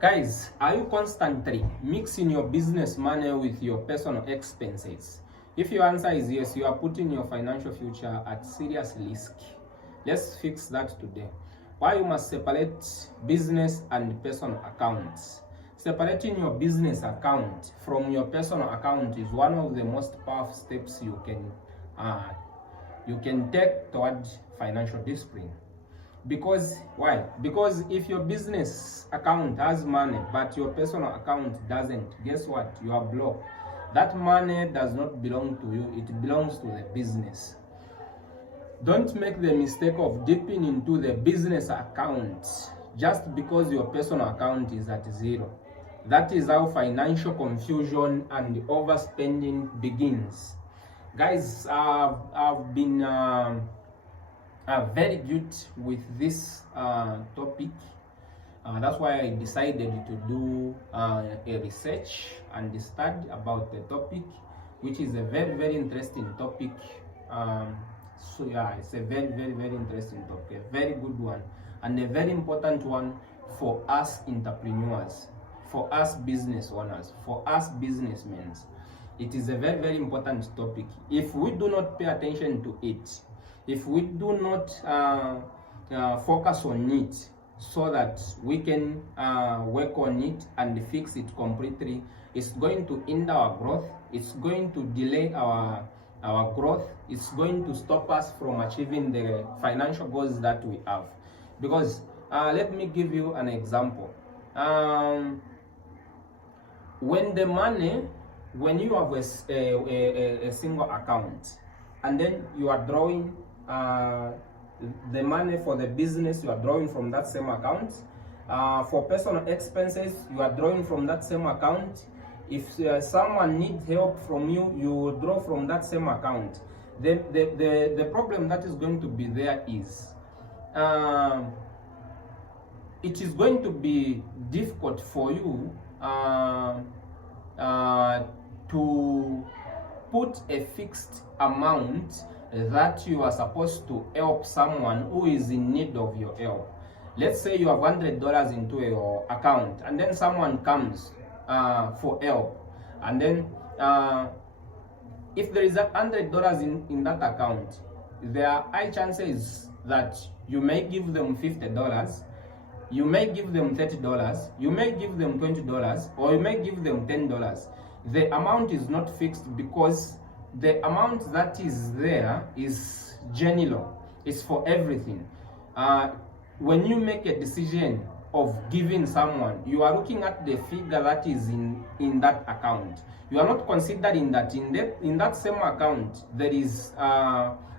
Guys, are you constantly mixing your business money with your personal expenses? If your answer is yes, you are putting your financial future at serious risk. Let's fix that today. Why you must separate business and personal accounts. Separating your business account from your personal account is one of the most powerful steps you can take towards financial discipline. Because why? Because if your business account has money but your personal account doesn't, guess what? You are blocked. That money does not belong to you, it belongs to the business. Don't make the mistake of dipping into the business account just because your personal account is at zero. That is how financial confusion and overspending begins. Guys, I've been very good with this topic. That's why I decided to do a research and study about the topic, which is a very interesting topic. So yeah, it's a very interesting topic, a very good one, and a very important one for us entrepreneurs, for us business owners, for us businessmen. It is a very important topic. If we do not pay attention to it, if we do not focus on it so that we can work on it and fix it completely, it's going to hinder our growth, it's going to delay our growth, it's going to stop us from achieving the financial goals that we have. Because let me give you an example. When you have a single account and then you are drawing the money for the business, you are drawing from that same account. For personal expenses, you are drawing from that same account. If someone needs help from you, you draw from that same account. The problem that is going to be there is it is going to be difficult for you to put a fixed amount that you are supposed to help someone who is in need of your help. Let's say you have $100 into your account and then someone comes for help, and then if there is $100 in that account, there are high chances that you may give them $50, you may give them $30, you may give them $20, or you may give them $10. The amount is not fixed because the amount that is there is general, it's for everything. When you make a decision of giving someone, you are looking at the figure that is in that account. You are not considering that in that same account there is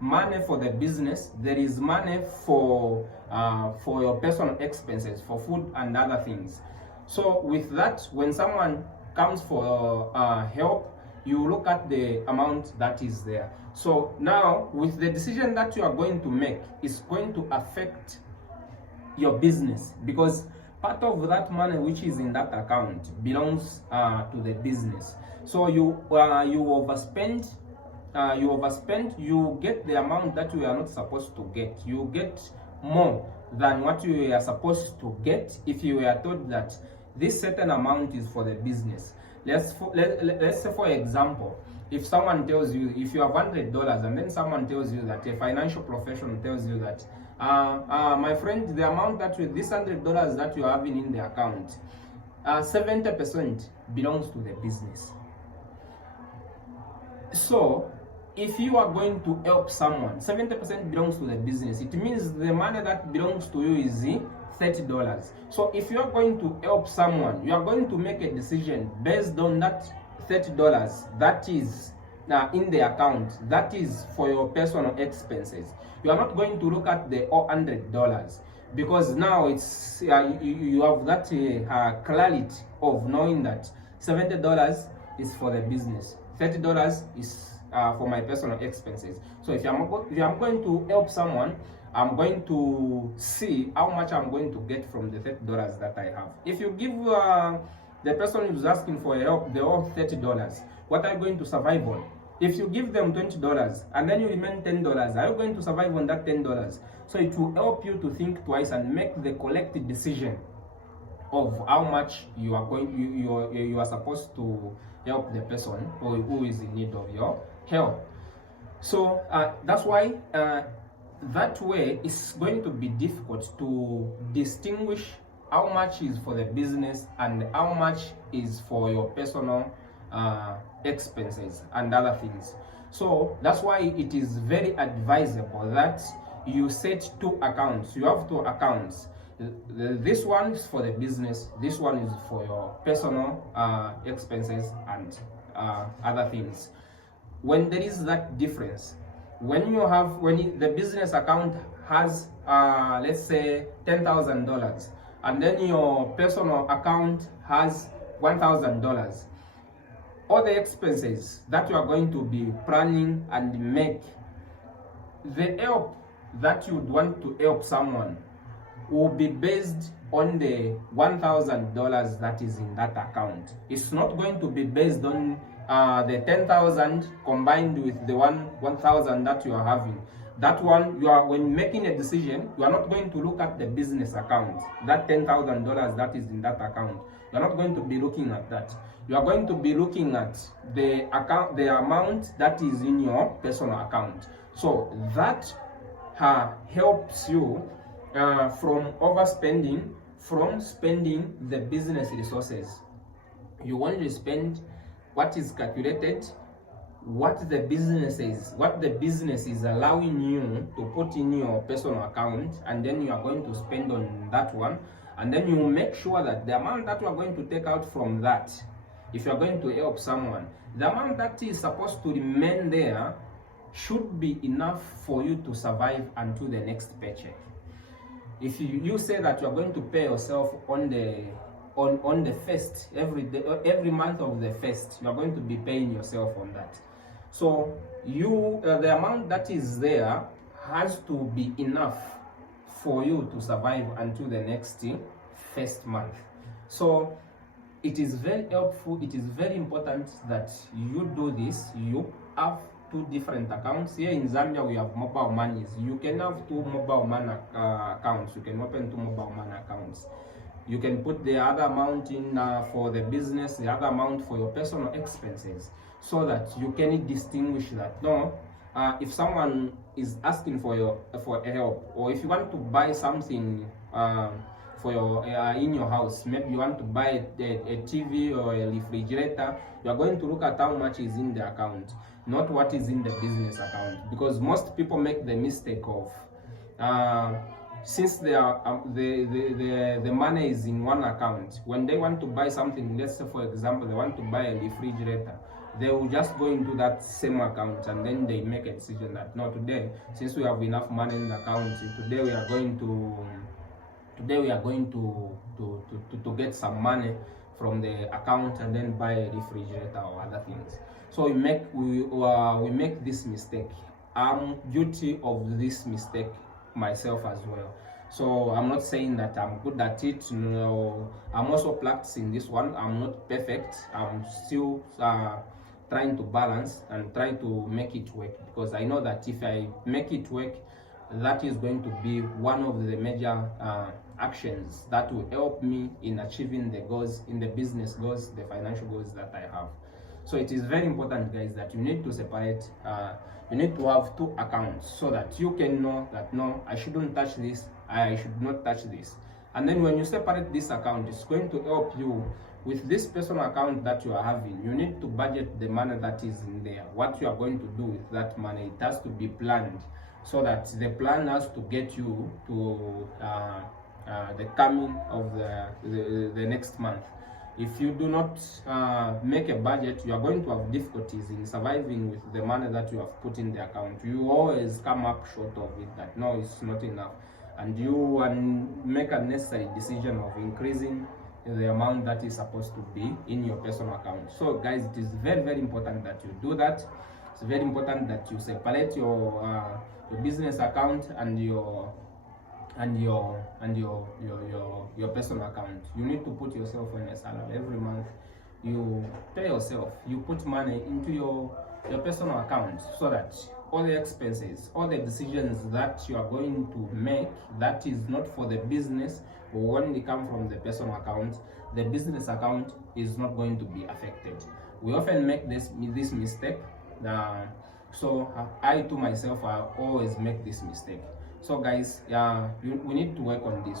money for the business, there is money for your personal expenses, for food and other things. So with that, when someone comes for help, you look at the amount that is there. So now with the decision that you are going to make, is going to affect your business, because part of that money which is in that account belongs to the business. So you overspend, you get the amount that you are not supposed to get. You get more than what you are supposed to get if you were told that this certain amount is for the business. Let's say, for example, if someone tells you, if you have $100 and then someone tells you that, a financial professional tells you that, my friend, the amount that this $100 that you're having in the account, 70% belongs to the business. So if you are going to help someone, 70% belongs to the business. It means the money that belongs to you is $30. So if you are going to help someone, you are going to make a decision based on that $30 that is in the account, that is for your personal expenses. You are not going to look at the $100, because now it's you have that clarity of knowing that $70 is for the business, $30 is for my personal expenses. So if I'm going to help someone, I'm going to see how much I'm going to get from the $30 that I have. If you give the person who's asking for help the whole $30, what are you going to survive on? If you give them $20 and then you remain $10, are you going to survive on that $10? So it will help you to think twice and make the collective decision of how much you are you are supposed to help the person who is in need of your help. So that's why that way it's going to be difficult to distinguish how much is for the business and how much is for your personal expenses and other things. So that's why it is very advisable that you set two accounts. You have two accounts. This one is for the business, this one is for your personal expenses and other things. When there is that difference, when the business account has let's say $10,000 and then your personal account has $1,000, all the expenses that you are going to be planning and make, the help that you would want to help someone will be based on the $1,000 that is in that account. It's not going to be based on the 10,000 combined with the 1,000 that you are having. That one, when making a decision, you are not going to look at the business account, that $10,000 that is in that account. You are not going to be looking at that. You are going to be looking at the amount that is in your personal account. So that helps you from overspending, from spending the business resources. You want to spend what is calculated, what the business is allowing you to put in your personal account, and then you are going to spend on that one, and then you make sure that the amount that you are going to take out from that, if you are going to help someone, the amount that is supposed to remain there should be enough for you to survive until the next paycheck. If you say that you are going to pay yourself on the first, every month of the first, you are going to be paying yourself on that. So the amount that is there has to be enough for you to survive until the next first month. So it is very helpful, it is very important that you do this. You have two different accounts. Here in Zambia we have mobile monies. You can have two mobile money accounts. You can open two mobile money accounts. You can put the other amount in for the business, the other amount for your personal expenses, so that you can distinguish that. No, if someone is asking for help, or if you want to buy something for your in your house, maybe you want to buy a TV or a refrigerator, you are going to look at how much is in the account, not what is in the business account, because most people make the mistake of since the money is in one account, when they want to buy something, let's say for example they want to buy a refrigerator, they will just go into that same account and then they make a decision that no, today, since we have enough money in the account, today we are going to get some money from the account and then buy a refrigerator or other things. So we make this mistake. I'm guilty of this mistake myself as well. So I'm not saying that I'm good at it. No, I'm also practicing this one. I'm not perfect. I'm still trying to balance and try to make it work, because I know that if I make it work, that is going to be one of the major actions that will help me in achieving the goals, in the business goals, the financial goals that I have. So it is very important, guys, that you need to separate, you need to have two accounts so that you can know that no, I shouldn't touch this, I should not touch this. And then when you separate this account, it's going to help you with this personal account that you are having. You need to budget the money that is in there, what you are going to do with that money. It has to be planned, so that the plan has to get you to the coming of the next month. If you do not make a budget, you are going to have difficulties in surviving with the money that you have put in the account. You always come up short of it, that no, it's not enough, and you make a necessary decision of increasing the amount that is supposed to be in your personal account. So guys, it is very, very important that you do that. It's very important that you separate your business account and your personal account. You need to put yourself on a salary every month. You pay yourself, you put money into your personal account, so that all the expenses, all the decisions that you are going to make that is not for the business but when they come from the personal account, the business account is not going to be affected. We often make this mistake. So I to myself, I always make this mistake. So guys, we need to work on this.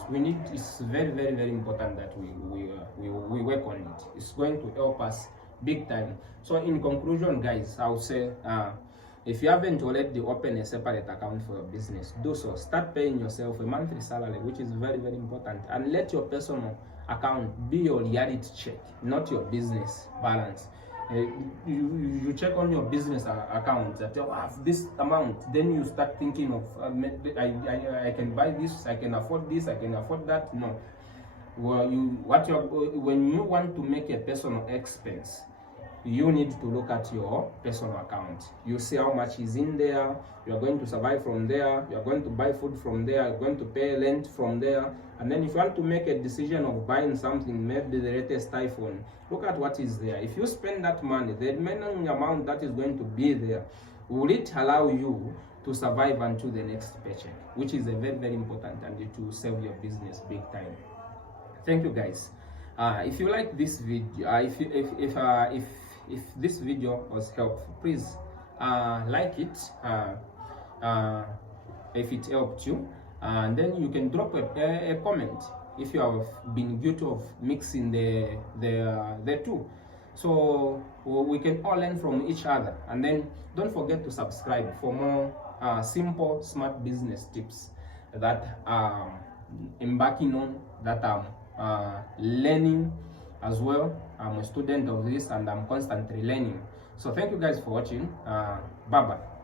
It's very, very, very important that we work on it. It's going to help us big time. So in conclusion, guys, I would say, if you haven't already opened a separate account for your business, do so. Start paying yourself a monthly salary, which is very, very important, and let your personal account be your reality check, not your business balance. You check on your business account that you have this amount, then you start thinking of I can buy this, I can afford this, I can afford that. No. Well, when you want to make a personal expense, you need to look at your personal account. You see how much is in there. You are going to survive from there. You are going to buy food from there. You're going to pay rent from there. And then if you want to make a decision of buying something, maybe the latest iPhone, look at what is there. If you spend that money, the remaining amount that is going to be there, will it allow you to survive until the next paycheck, which is a very, very important, and it will save your business big time. Thank you, guys. If you like this video, if this video was helpful, please like it if it helped you, and then you can drop a comment if you have been guilty of mixing the two, so we can all learn from each other. And then don't forget to subscribe for more simple smart business tips that embarking on, that learning as well. I'm a student of this and I'm constantly learning. So thank you guys for watching. Bye bye.